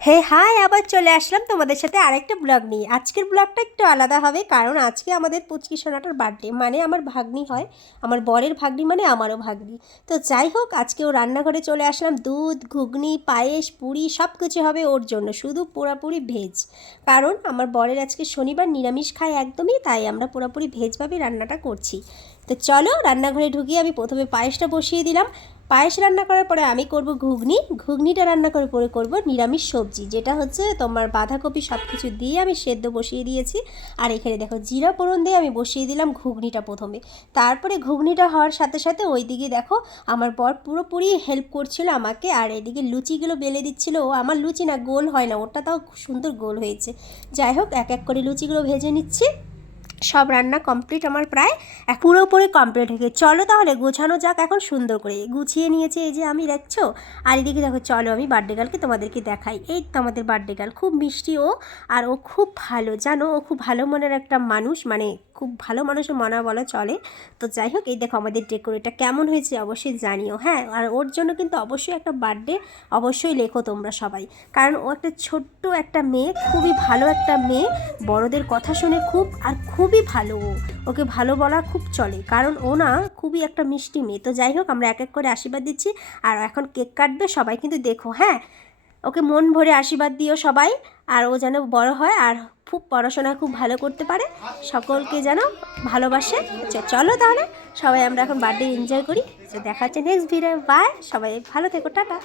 হে high, আবার চলে আসলাম তোমাদের সাথে আরেকটা ব্লগ নিয়ে। আজকের ব্লগটা একটু আলাদা হবে, কারণ আজকে আমাদের পুচকি সোনাটার বার্থডে। মানে আমার ভাগ্নি হয়, আমার বরের ভাগ্নি মানে আমারও ভাগ্নি। তো যাই হোক, আজকেও রান্নাঘরে চলে আসলাম। দুধ, ঘুগনি, পায়েস, পুরি সব কিছু হবে ওর জন্য, শুধু পুরাপুরি ভেজ। কারণ আমার বরের আজকে শনিবার, নিরামিষ খায় একদমই, তাই আমরা পুরোপুরি ভেজভাবে রান্নাটা করছি। তো চলো রান্নাঘরে ঢুকিয়ে আমি প্রথমে পায়েসটা বসিয়ে দিলাম। পায়েস রান্না করার পরে আমি করব ঘুগনি। ঘুগনিটা রান্না করে পরে করব নিরামিষ সবজি, যেটা হচ্ছে তোমার বাঁধাকপি সব কিছু দিয়ে আমি সেদ্ধ বসিয়ে দিয়েছি। আর এখানে দেখো জিরা ফোড়ন দিয়ে আমি বসিয়ে দিলাম ঘুগনিটা প্রথমে। তারপরে ঘুগনিটা হওয়ার সাথে সাথে ওইদিকে দেখো আমার বর পুরোপুরি হেল্প করছিল আমাকে, আর এদিকে লুচিগুলো বেলে দিচ্ছিল। ও আমার লুচি না, গোল হয় না, ওটা তাও খুব সুন্দর গোল হয়েছে। যাই হোক, এক এক করে লুচিগুলো ভেজে নিচ্ছি। সব রান্না কমপ্লিট আমার প্রায় পুরোপুরি কমপ্লিট হয়ে গেছে। চলো তাহলে গোছানো যাক। এখন সুন্দর করে গুছিয়ে নিয়েছে এই যে আমি, দেখছো। আর এদিকে দেখো, চলো আমি বার্থডে গার্লকে তোমাদেরকে দেখাই। এই তো আমাদের বার্থডে গার্ল, খুব মিষ্টি ও। আর ও খুব ভালো, জানো, ও খুব ভালো মনের একটা মানুষ, মানে খুব ভালো মানুষের মনা বলা চলে। তো যাই হোক, এই দেখো আমাদের ডেকোরেটটা কেমন হয়েছে অবশ্যই জানিও, হ্যাঁ। আর ওর জন্য কিন্তু অবশ্যই একটা বার্থডে অবশ্যই লেখো তোমরা সবাই, কারণ ও একটা ছোট্ট একটা মেয়ে, খুবই ভালো একটা মেয়ে, বড়দের কথা শুনে খুব, আর খুবই ভালো। ওকে ভালো বলা খুব চলে, কারণ ও না খুবই একটা মিষ্টি মেয়ে। তো যাই হোক, আমরা এক এক করে আশীর্বাদ দিচ্ছি। আর এখন কেক কাটবে সবাই, কিন্তু দেখো, হ্যাঁ, ওকে মন ভরে আশীর্বাদ দিও সবাই। আর ও যেন বড় হয় আর খুব পড়াশোনা খুব ভালো করতে পারে, সকলকে যেন ভালোবাসে। চলো তাহলে সবাই আমরা এখন বার্থডে এনজয় করি। তো দেখা হচ্ছে নেক্সট ভিডিও। বাই, সবাই ভালো থেকো, টাটা।